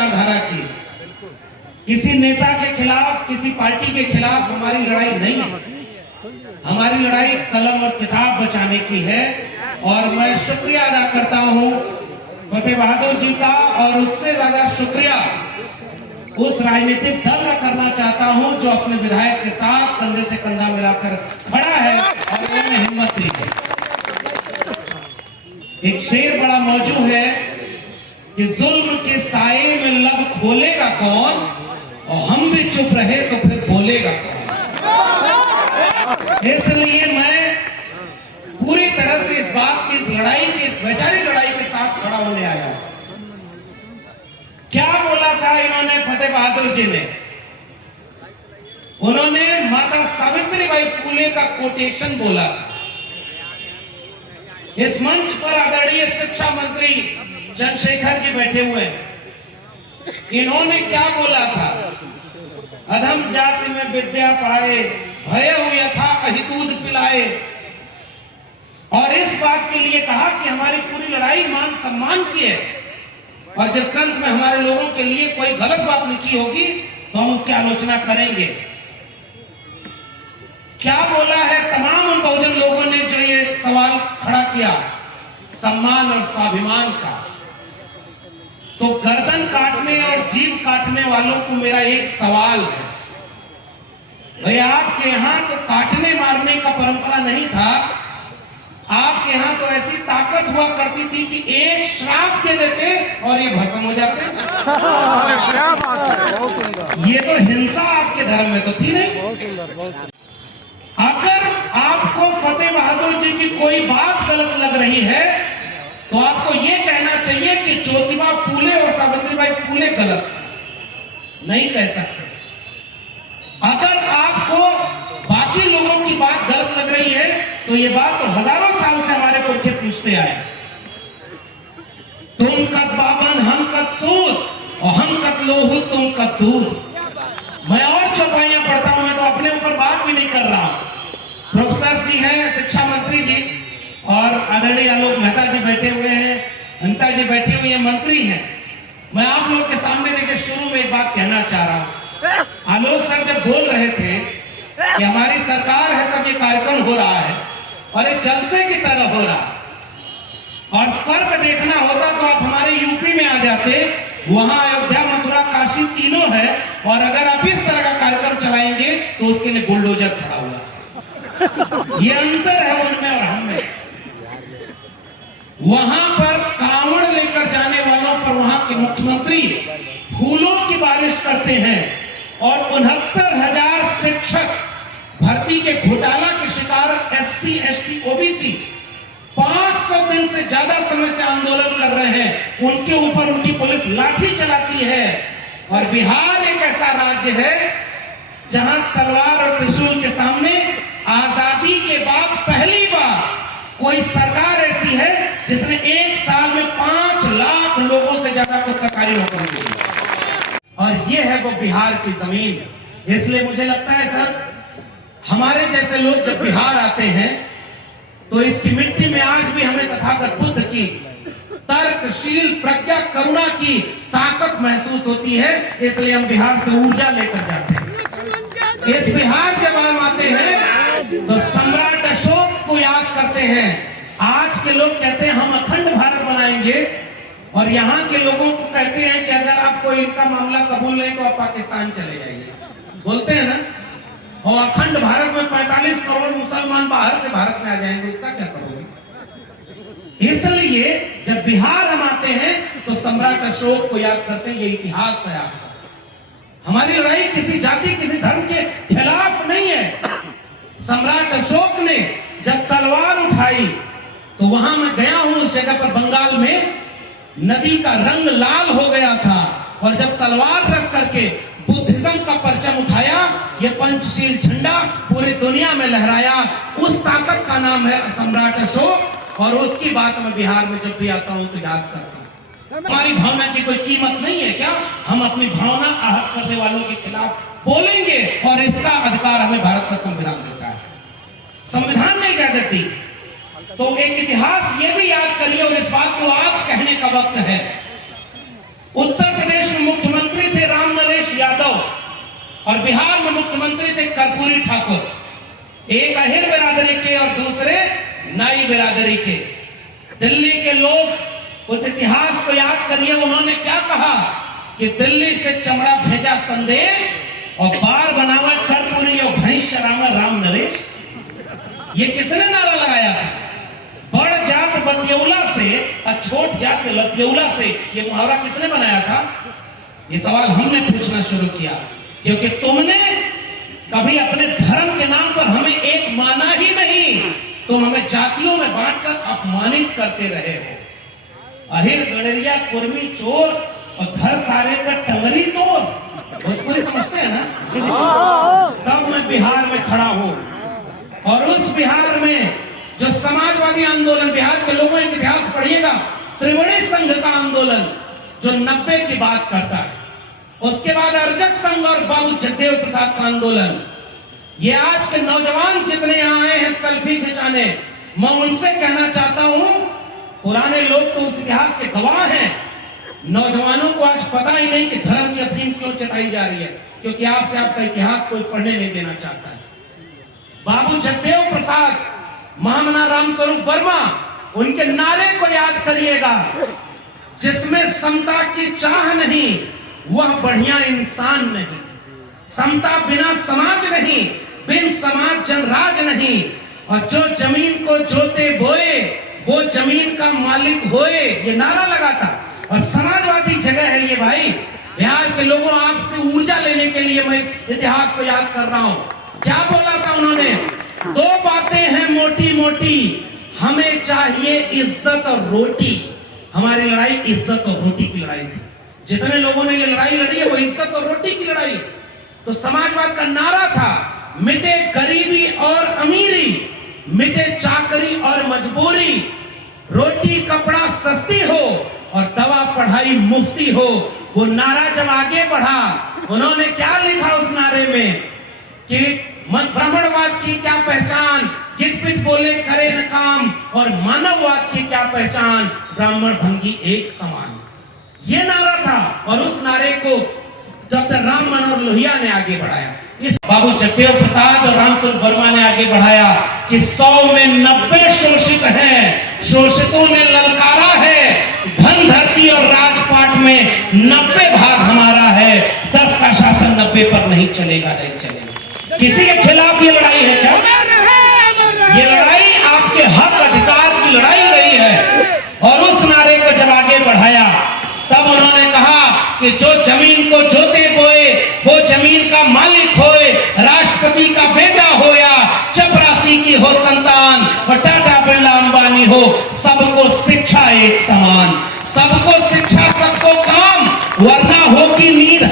विचारधारा की। किसी नेता के खिलाफ, किसी पार्टी के खिलाफ हमारी लड़ाई नहीं है। हमारी लड़ाई कलम और किताब बचाने की है। और मैं शुक्रिया अदा करता हूं फतेह बहादुर जी का, और उससे ज्यादा शुक्रिया उस राजनीतिक दल का करना चाहता हूं जो अपने विधायक के साथ कंधे से कंधा मिलाकर खड़ा है और उन्होंने हिम्मत दी है। एक शेर बड़ा मौजू है कि जुल्म के साए में लब खोलेगा कौन, और हम भी चुप रहे तो फिर बोलेगा कौन। इसलिए मैं पूरी तरह से इस बात की, इस लड़ाई की, इस वैचारिक लड़ाई के साथ खड़ा होने आया हूं। क्या बोला था इन्होंने, फतेह बहादुर जी ने? उन्होंने माता सावित्रीबाई फुले का कोटेशन बोला था। इस मंच पर आदरणीय शिक्षा मंत्री चंद्रशेखर जी बैठे हुए हैं। इन्होंने क्या बोला था? अधम जाति में विद्या पाए, भय हो यथा अहि दूध पिलाए। और इस बात के लिए कहा कि हमारी पूरी लड़ाई मान सम्मान की है, और जिस ग्रंथ में हमारे लोगों के लिए कोई गलत बात लिखी होगी तो हम उसकी आलोचना करेंगे। क्या बोला है तमाम उन बहुजन लोगों ने जो ये सवाल खड़ा किया सम्मान और स्वाभिमान का? तो गर्दन काटने और जीभ काटने वालों को मेरा एक सवाल है, भाई आपके यहां तो काटने मारने का परंपरा नहीं था। आपके यहां तो ऐसी ताकत हुआ करती थी कि एक श्राप दे देते और ये भस्म हो जाते। क्या बात है, बहुत सुंदर। ये तो हिंसा आपके धर्म में तो थी नहीं। बहुत सुंदर, बहुत सुंदर। अगर आपको फतेह बहादुर जी की कोई बात गलत लग रही है तो आपको ये कहना चाहिए कि ज्योतिबा फूले और सावित्रीबाई फूले गलत नहीं कह सकते। अगर आपको बाकी लोगों की बात गलत लग रही है तो ये बात तो हजारों साल से हमारे पुरखे पूछते आए। तुम कद बाबन हम कद सूद, और हम कद लोहू तुम कद दूध। मैं और चौपाइयां पढ़ता हूं, मैं तो अपने ऊपर बात भी नहीं कर रहा हूं। प्रोफेसर जी हैं, शिक्षा मंत्री जी, और आदरणीय आलोक मेहता जी बैठे हुए हैं, अनिता जी बैठी हुई है, मंत्री हैं। मैं आप लोग के सामने देखिए शुरू में एक बात कहना चाह रहा हूं। आलोक सर जब बोल रहे थे कि हमारी सरकार है तब ये कार्यक्रम हो रहा है और ये जलसे की तरह हो रहा है, और फर्क देखना होता तो आप हमारे यूपी में आ जाते, वहां अयोध्या मथुरा काशी तीनों है, और अगर आप इस तरह का कार्यक्रम चलाएंगे तो उसके लिए बुलडोजर खड़ा हुआ। ये अंतर है उनमें और हम में। वहां पर कांवड़ लेकर जाने वालों पर वहां के मुख्यमंत्री फूलों की बारिश करते हैं, और 69,000 शिक्षक भर्ती के घोटाला के शिकार एससी, एसटी, ओबीसी 500 दिन से ज्यादा समय से आंदोलन कर रहे हैं। उनके ऊपर उनकी पुलिस लाठी चलाती है। और बिहार एक ऐसा राज्य है जहां तलवार और त्रिशूल के सामने आजादी के बाद पहली बार कोई सरकार ऐसी है जिसने एक साल में 5 लाख लोगों से ज्यादा को सरकारी नौकरी दी, और ये है वो बिहार की जमीन। इसलिए मुझे लगता है सर, हमारे जैसे लोग जब बिहार आते हैं तो इसकी मिट्टी में आज भी हमें तथागत बुद्ध की तर्कशील प्रज्ञा, करुणा की ताकत महसूस होती है। इसलिए हम बिहार से ऊर्जा लेकर जाते हैं। इस बिहार जब हम आते हैं तो सम्राट अशोक को याद करते हैं। आज के लोग कहते हैं हम अखंड भारत बनाएंगे, और यहाँ के लोगों को कहते हैं कि अगर आपको इनका मामला कबूल नहीं तो आप पाकिस्तान चले जाइए, बोलते हैं ना। और अखंड भारत में 45 करोड़ मुसलमान बाहर से भारत में आ जाएंगे, इसका क्या करोगे? इसलिए जब बिहार हम आते हैं तो सम्राट अशोक को याद करते हैं। ये इतिहास है आपका। हमारी लड़ाई किसी जाति, किसी धर्म के खिलाफ नहीं है। सम्राट अशोक ने जब तलवार उठाई तो वहां मैं गया हूं, उस जगह पर बंगाल में नदी का रंग लाल हो गया था, और जब तलवार रख करके बुद्धिज्म का परचम उठाया, ये पंचशील झंडा पूरी दुनिया में लहराया। उस ताकत का नाम है सम्राट अशोक, और उसकी बात मैं बिहार में जब भी आता हूं तो याद करता हूं। हमारी भावना की कोई कीमत नहीं है क्या? हम अपनी भावना आहत करने वालों के खिलाफ बोलेंगे, और इसका अधिकार हमें भारत का संविधान देता है। संविधान नहीं कह देती। तो एक इतिहास ये भी याद करिए, और इस बात को आज कहने का वक्त है। उत्तर प्रदेश में और बिहार में मुख्यमंत्री थे कर्पूरी ठाकुर, एक अहिर बिरादरी के और दूसरे नाई बिरादरी के। दिल्ली के लोग उस इतिहास को याद करिए, उन्होंने क्या कहा कि दिल्ली से चमड़ा भेजा संदेश और बार बनावट कर्पूरी और भैंस चरावा राम नरेश। ये किसने नारा लगाया था? बड़ जात बतियौला से और छोट जात लतियौला से। ये मुहावरा किसने बनाया था? ये सवाल हमने पूछना शुरू किया, क्योंकि तुमने कभी अपने धर्म के नाम पर हमें एक माना ही नहीं। तुम हमें जातियों में बांटकर अपमानित करते रहे हो। अहिर गडरिया कुर्मी चोर और घर सारे का टंगरी तोड़, भोजपुरी समझते हैं ना? तब मैं बिहार में खड़ा हूं, और उस बिहार में जो समाजवादी आंदोलन, बिहार के लोगों का इतिहास पढ़िएगा, त्रिवेणी संघ का आंदोलन जो 90 की बात करता है, उसके बाद अर्जक संघ और बाबू जगदेव प्रसाद का आंदोलन। ये आज के नौजवान जितने यहाँ आए हैं सेल्फी खिंचाने, मैं उनसे कहना चाहता हूं, पुराने लोग तो उस इतिहास के गवाह हैं। नौजवानों को आज पता ही नहीं कि धर्म की अफीम क्यों चटाई जा रही है, क्योंकि आपसे आपका इतिहास कोई पढ़ने नहीं देना चाहता है। बाबू जगदेव प्रसाद, महामना रामस्वरूप वर्मा, उनके नारे को याद करिएगा, जिसमें समता की चाह नहीं वह बढ़िया इंसान नहीं, समता बिना समाज नहीं, बिन समाज जनराज नहीं, और जो जमीन को जोते बोए वो जमीन का मालिक होए, ये नारा लगा था। और समाजवादी जगह है ये भाई। बिहार के लोगों, आपसे ऊर्जा लेने के लिए मैं इस इतिहास को याद कर रहा हूं। क्या बोला था उन्होंने? दो बातें हैं मोटी मोटी, हमें चाहिए इज्जत और रोटी। हमारी लड़ाई इज्जत और रोटी की लड़ाई थी। जितने लोगों ने ये लड़ाई लड़ी है वो इज्जत और रोटी की लड़ाई। तो समाजवाद का नारा था, मिटे गरीबी और अमीरी, मिटे चाकरी और मजबूरी, रोटी कपड़ा सस्ती हो और दवा पढ़ाई मुफ्ती हो। वो नारा जब आगे बढ़ा, उन्होंने क्या लिखा उस नारे में कि ब्राह्मणवाद की क्या पहचान, गिट पिट बोले करे न काम, और मानववाद की क्या पहचान, ब्राह्मण भंगी एक समान। ये नारा था, और उस नारे को डॉक्टर राम मनोहर लोहिया ने आगे बढ़ाया। इस बाबू जगदेव प्रसाद और रामस्वरूप वर्मा ने आगे बढ़ाया कि 100 में 90 शोषित हैं, शोषितों ने ललकारा है, धन धरती और राजपाट में 90 भाग हमारा है, 10 का शासन 90 पर नहीं चलेगा, नहीं चलेगा। किसी के खिलाफ ये लड़ाई है क्या? ये लड़ाई आपके हक अधिकार की लड़ाई रही है। और उस नारे को जब आगे बढ़ाया, तब उन्होंने कहा कि जो जमीन को जोते बोए वो जमीन का मालिक होए, राष्ट्रपति का बेटा हो या चपरासी की हो संतान, और टाटा बिरला अंबानी हो, सबको शिक्षा एक समान, सबको शिक्षा सबको काम, वरना हो की नींद